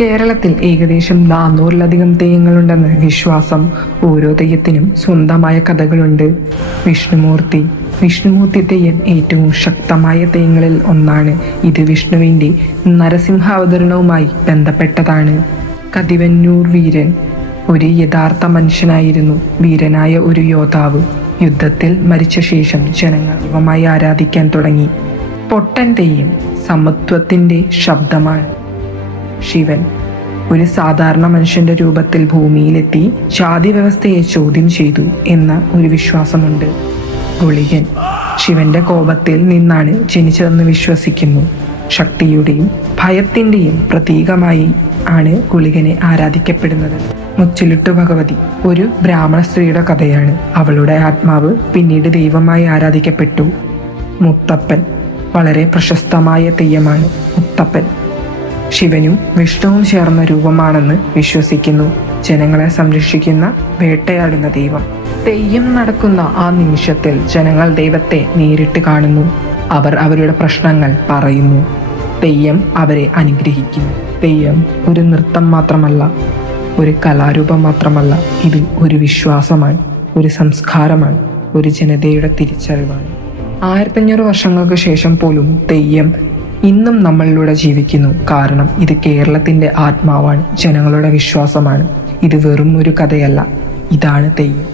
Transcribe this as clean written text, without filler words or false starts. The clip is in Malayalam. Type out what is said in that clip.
കേരളത്തിൽ ഏകദേശം 400-ലധികം തെയ്യങ്ങളുണ്ടെന്ന് വിശ്വാസം. ഓരോ തെയ്യത്തിനും സ്വന്തമായ കഥകളുണ്ട്. വിഷ്ണുമൂർത്തി തെയ്യം ഏറ്റവും ശക്തമായ തെയ്യങ്ങളിൽ ഒന്നാണ്. ഇത് വിഷ്ണുവിന്റെ നരസിംഹാവതരണവുമായി ബന്ധപ്പെട്ടതാണ്. കതിവന്നൂർ വീരൻ ഒരു യഥാർത്ഥ മനുഷ്യനായിരുന്നു. വീരനായ ഒരു യോദ്ധാവ്. യുദ്ധത്തിൽ മരിച്ച ശേഷം ജനങ്ങൾ ദൈവമായി ആരാധിക്കാൻ തുടങ്ങി. പൊട്ടൻ തെയ്യം സമത്വത്തിന്റെ ശബ്ദമാണ്. ശിവൻ ഒരു സാധാരണ മനുഷ്യന്റെ രൂപത്തിൽ ഭൂമിയിലെത്തി ജാതി വ്യവസ്ഥയെ ചോദ്യം ചെയ്തു എന്ന ഒരു വിശ്വാസമുണ്ട്. ഗുളികൻ ശിവന്റെ കോപത്തിൽ നിന്നാണ് ജനിച്ചതെന്ന് വിശ്വസിക്കുന്നു. ശക്തിയുടെയും ഭയത്തിന്റെയും പ്രതീകമായി ആണ് ഗുളികനെ ആരാധിക്കപ്പെടുന്നത്. മുച്ചിലിട്ടു ഭഗവതി ഒരു ബ്രാഹ്മണ സ്ത്രീയുടെ കഥയാണ്. അവളുടെ ആത്മാവ് പിന്നീട് ദൈവമായി ആരാധിക്കപ്പെട്ടു. മുത്തപ്പൻ വളരെ പ്രശസ്തമായ തെയ്യമാണ്. മുത്തപ്പൻ ശിവനും വിഷ്ണുവും ചേർന്ന രൂപമാണെന്ന് വിശ്വസിക്കുന്നു. ജനങ്ങളെ സംരക്ഷിക്കുന്ന വേട്ടയാടുന്ന ദൈവം. തെയ്യം നടക്കുന്ന ആ നിമിഷത്തിൽ ജനങ്ങൾ ദൈവത്തെ നേരിട്ട് കാണുന്നു. അവർ അവരുടെ പ്രശ്നങ്ങൾ പറയുന്നു. തെയ്യം അവരെ അനുഗ്രഹിക്കുന്നു. തെയ്യം ഒരു നൃത്തം മാത്രമല്ല, ഒരു കലാരൂപം മാത്രമല്ല. ഇത് ഒരു വിശ്വാസമാണ്, ഒരു സംസ്കാരമാണ്, ഒരു ജനതയുടെ തിരിച്ചറിവാണ്. 1500 വർഷങ്ങൾക്ക് ശേഷം പോലും തെയ്യം ഇന്നും നമ്മളിലൂടെ ജീവിക്കുന്നു. കാരണം ഇത് കേരളത്തിന്റെ ആത്മാവാണ്, ജനങ്ങളുടെ വിശ്വാസമാണ്. ഇത് വെറും ഒരു കഥയല്ല, ഇതാണ് തെയ്യം.